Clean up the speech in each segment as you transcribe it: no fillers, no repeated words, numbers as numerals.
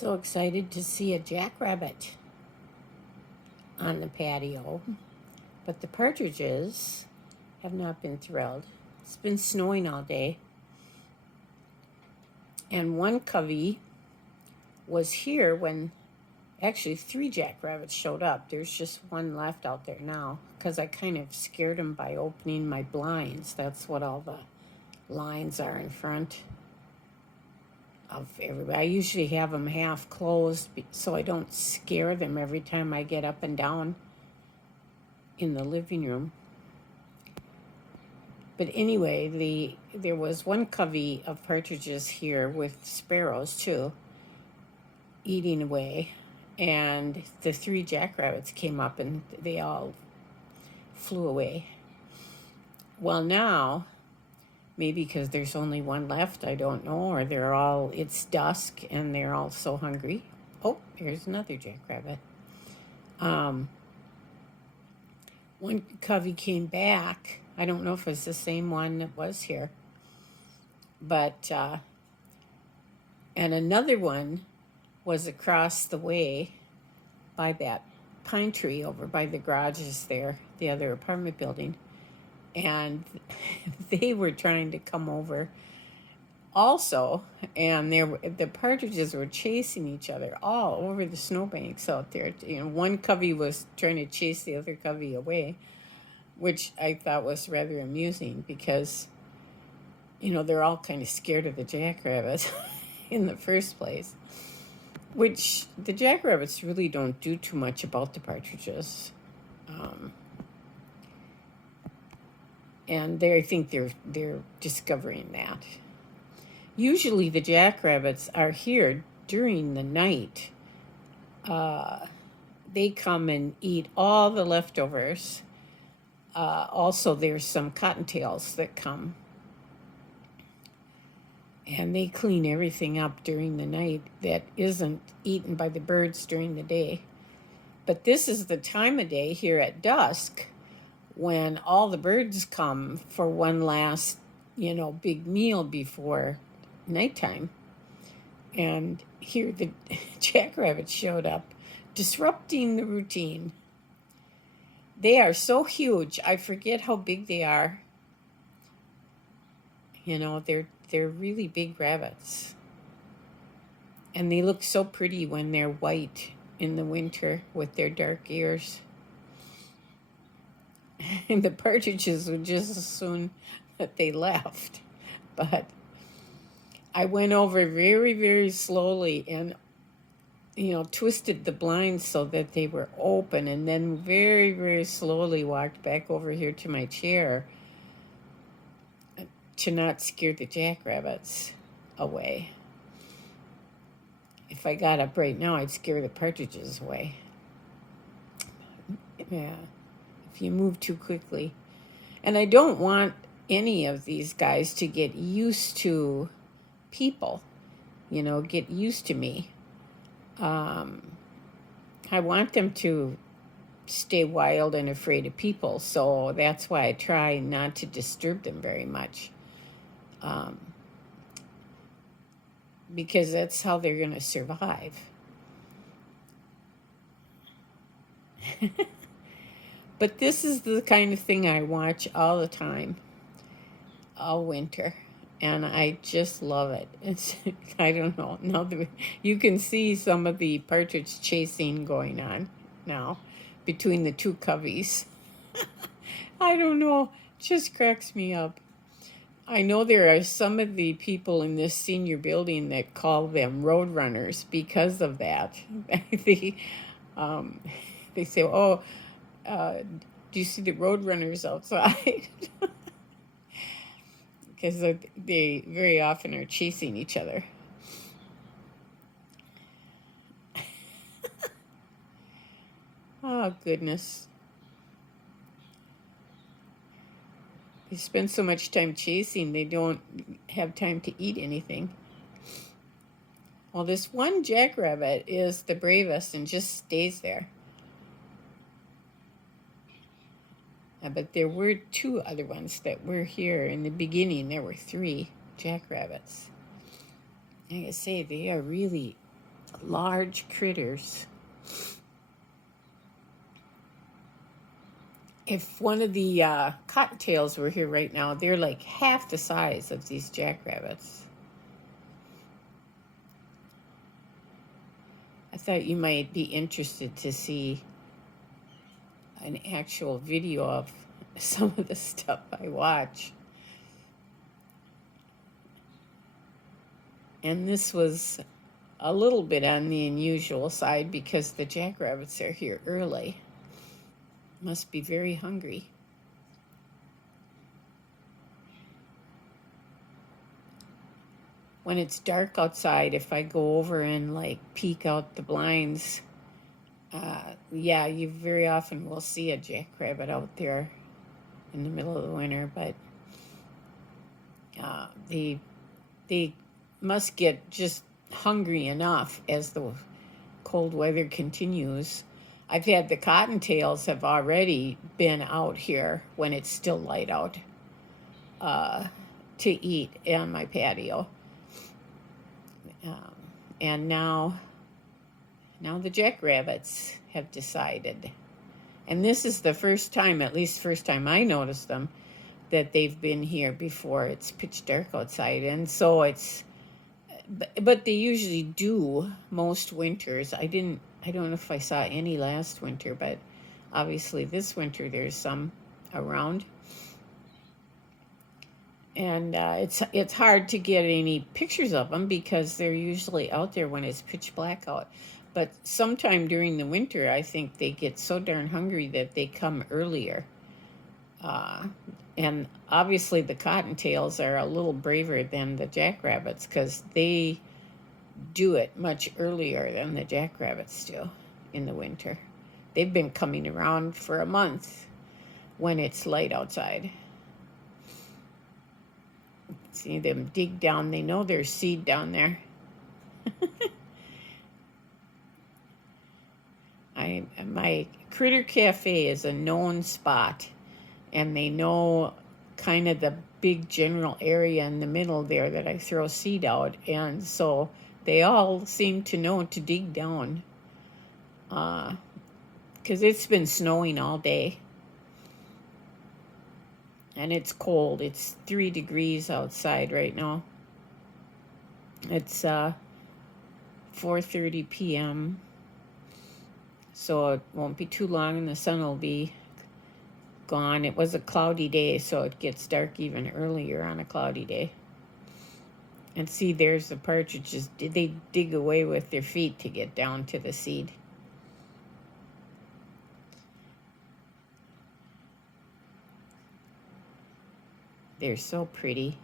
So excited to see a jackrabbit on the patio, but the partridges have not been thrilled. It's been snowing all day, and one covey was here when actually 3 jackrabbits showed up. There's just one left out there now because I kind of scared them by opening my blinds. That's what all the lines are in front of everybody. I usually have them half closed so I don't scare them every time I get up and down in the living room. But anyway, there was one covey of partridges here with sparrows too, eating away, and the 3 jackrabbits came up and they all flew away. Well, now, maybe because there's only one left, I don't know, or it's dusk and they're all so hungry. Oh, here's another jackrabbit. One covey came back. I don't know if it's the same one that was here. But, and another one was across the way by that pine tree over by the garages there, the other apartment building. And they were trying to come over also, and the partridges were chasing each other all over the snowbanks out there. One covey was trying to chase the other covey away, which I thought was rather amusing because, they're all kind of scared of the jackrabbits in the first place, which the jackrabbits really don't do too much about the partridges. And I think they're discovering that. Usually the jackrabbits are here during the night. They come and eat all the leftovers. Also, there's some cottontails that come. And they clean everything up during the night that isn't eaten by the birds during the day. But this is the time of day here at dusk when all the birds come for one last, big meal before nighttime. And here the jackrabbits showed up, disrupting the routine. They are so huge. I forget how big they are. They're really big rabbits. And they look so pretty when they're white in the winter with their dark ears. And the partridges would just as soon that they left. But I went over very, very slowly and, twisted the blinds so that they were open, and then very, very slowly walked back over here to my chair to not scare the jackrabbits away. If I got up right now, I'd scare the partridges away. Yeah, if you move too quickly. And I don't want any of these guys to get used to people, get used to me. I want them to stay wild and afraid of people, so that's why I try not to disturb them very much. Because that's how they're going to survive. But this is the kind of thing I watch all the time, all winter, and I just love it. I don't know. Now you can see some of the partridge chasing going on now between the 2 coveys. I don't know. It just cracks me up. I know there are some of the people in this senior building that call them road runners because of that. They say, "Oh, do you see the road runners outside?" Because they very often are chasing each other. Oh, goodness. They spend so much time chasing, they don't have time to eat anything. Well, this one jackrabbit is the bravest and just stays there. But there were 2 other ones that were here in the beginning. There were 3 jackrabbits. Like I say, they are really large critters. If one of the cottontails were here right now, they're like half the size of these jackrabbits. I thought you might be interested to see an actual video of some of the stuff I watch. And this was a little bit on the unusual side because the jackrabbits are here early. Must be very hungry. When it's dark outside, if I go over and like peek out the blinds, yeah, you very often will see a jackrabbit out there in the middle of the winter, but they must get just hungry enough as the cold weather continues. I've had the cottontails have already been out here when it's still light out to eat on my patio. And now the jackrabbits have decided. And this is the first time, at least first time I noticed them, that they've been here before it's pitch dark outside. And so but they usually do most winters. I don't know if I saw any last winter, but obviously this winter there's some around. And it's hard to get any pictures of them because they're usually out there when it's pitch black out. But sometime during the winter, I think they get so darn hungry that they come earlier. And obviously the cottontails are a little braver than the jackrabbits because they do it much earlier than the jackrabbits do in the winter. They've been coming around for a month when it's light outside. See them dig down. They know there's seed down there. My critter cafe is a known spot, and they know kind of the big general area in the middle there that I throw seed out, and so they all seem to know to dig down because it's been snowing all day. And it's cold. It's 3 degrees outside right now. It's 4:30 p.m. So it won't be too long and the sun will be gone. It was a cloudy day, so it gets dark even earlier on a cloudy day. And see, there's the partridges. They dig away with their feet to get down to the seed. They're so pretty.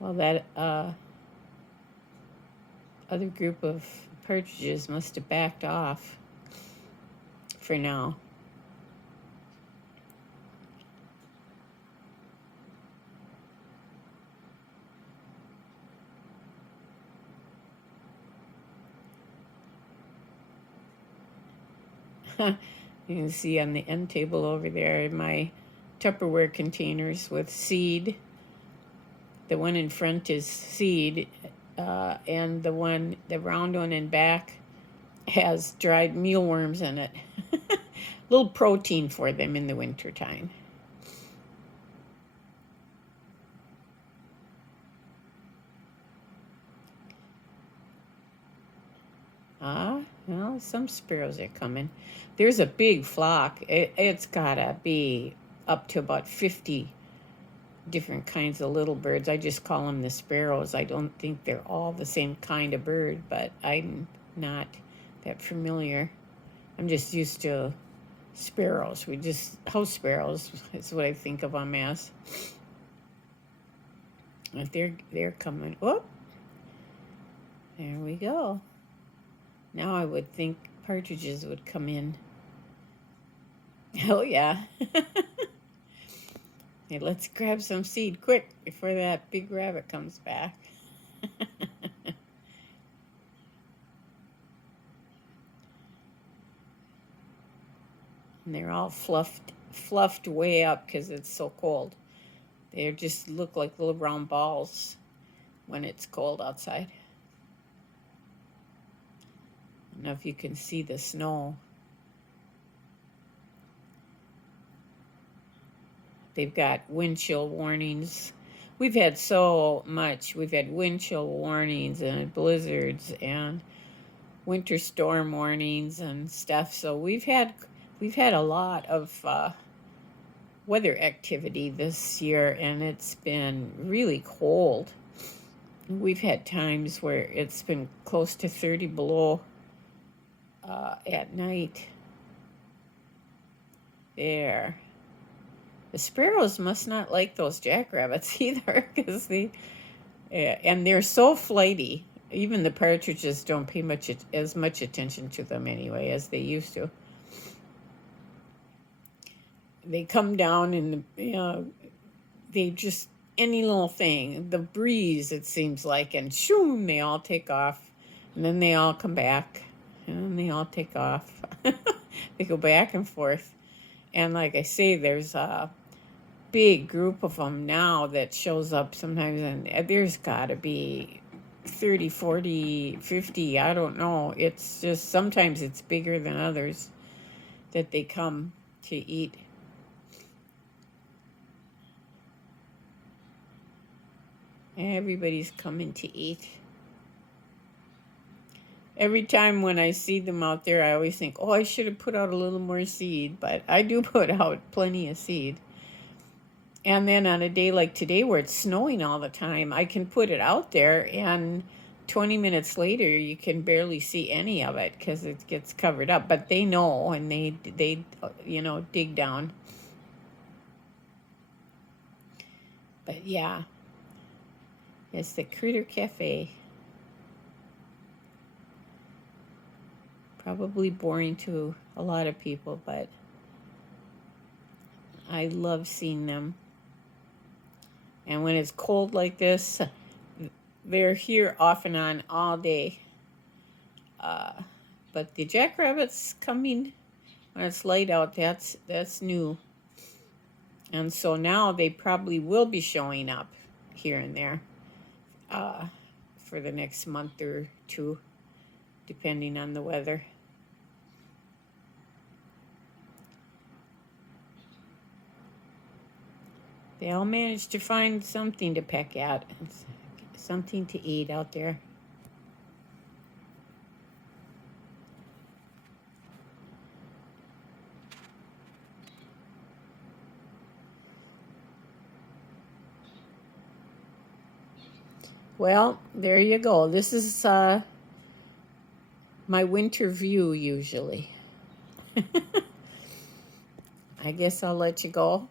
Well, that other group of partridges must have backed off for now. You can see on the end table over there my Tupperware containers with seed. The one in front is seed, and the round one in back has dried mealworms in it. Little protein for them in the wintertime. Well, some sparrows are coming. There's a big flock. It's gotta be up to about 50 different kinds of little birds. I just call them the sparrows. I don't think they're all the same kind of bird, but I'm not that familiar. I'm just used to sparrows. House sparrows is what I think of them as. But they're coming. Oh, there we go. Now I would think partridges would come in. Oh, yeah. Hey, let's grab some seed quick before that big rabbit comes back. And they're all fluffed way up because it's so cold. They just look like little round balls when it's cold outside. I don't know if you can see the snow. They've got wind chill warnings. We've had so much. We've had wind chill warnings and blizzards and winter storm warnings and stuff. So we've had a lot of weather activity this year, and it's been really cold. We've had times where it's been close to 30 below at night. There. The sparrows must not like those jackrabbits either, because and they're so flighty. Even the partridges don't pay as much attention to them anyway as they used to. They come down and they just, any little thing, the breeze, it seems like, and shoom, they all take off, and then they all come back, and then they all take off. They go back and forth. And like I say, there's a big group of them now that shows up sometimes, and there's got to be 30, 40, 50, I don't know. It's just, sometimes it's bigger than others that they come to eat. Everybody's coming to eat. Every time when I see them out there, I always think, oh, I should have put out a little more seed, but I do put out plenty of seed. And then on a day like today where it's snowing all the time, I can put it out there, and 20 minutes later you can barely see any of it because it gets covered up. But they know, and they dig down. But yeah, it's the Critter Cafe. Probably boring to a lot of people, but I love seeing them. And when it's cold like this, they're here off and on all day. But the jackrabbits coming when it's light out, that's new. And so now they probably will be showing up here and there for the next month or two, depending on the weather. They all managed to find something to peck at, something to eat out there. Well, there you go. This is my winter view usually. I guess I'll let you go.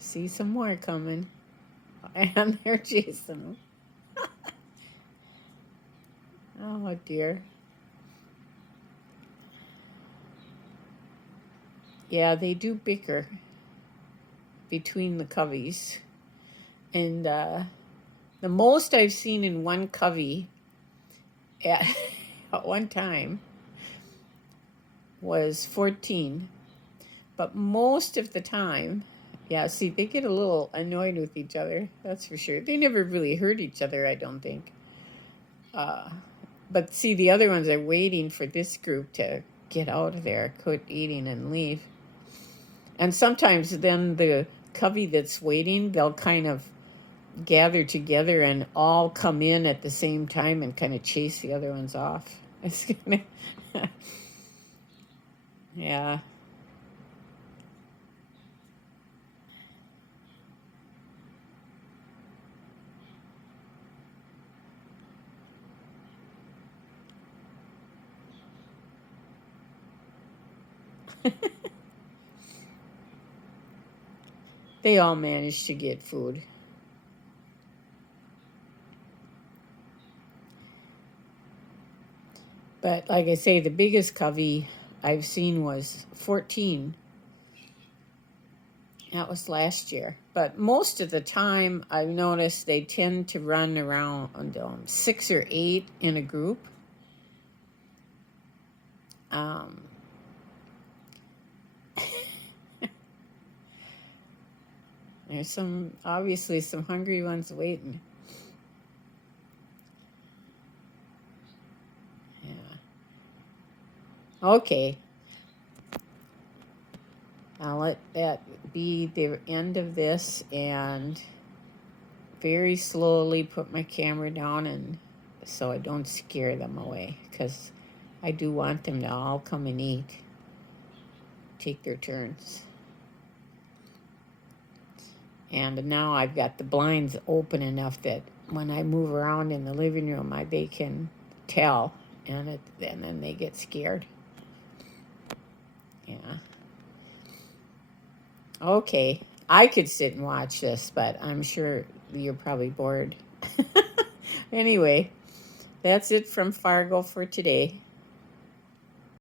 See some more coming. And they're chasing them. Oh dear. Yeah, they do bicker between the coveys. And the most I've seen in one covey at one time was 14. But most of the time, yeah, see, they get a little annoyed with each other, that's for sure. They never really hurt each other, I don't think. But see, the other ones are waiting for this group to get out of there, quit eating and leave. And sometimes then the covey that's waiting, they'll kind of gather together and all come in at the same time and kind of chase the other ones off. It's gonna yeah. They all managed to get food. But like I say, the biggest covey I've seen was 14. That was last year. But most of the time, I've noticed they tend to run around 6 or 8 in a group. There's obviously some hungry ones waiting. Yeah. Okay. I'll let that be the end of this and very slowly put my camera down and so I don't scare them away, because I do want them to all come and eat, take their turns. And now I've got the blinds open enough that when I move around in the living room, they can tell, and then they get scared. Yeah. Okay. I could sit and watch this, but I'm sure you're probably bored. Anyway, that's it from Fargo for today.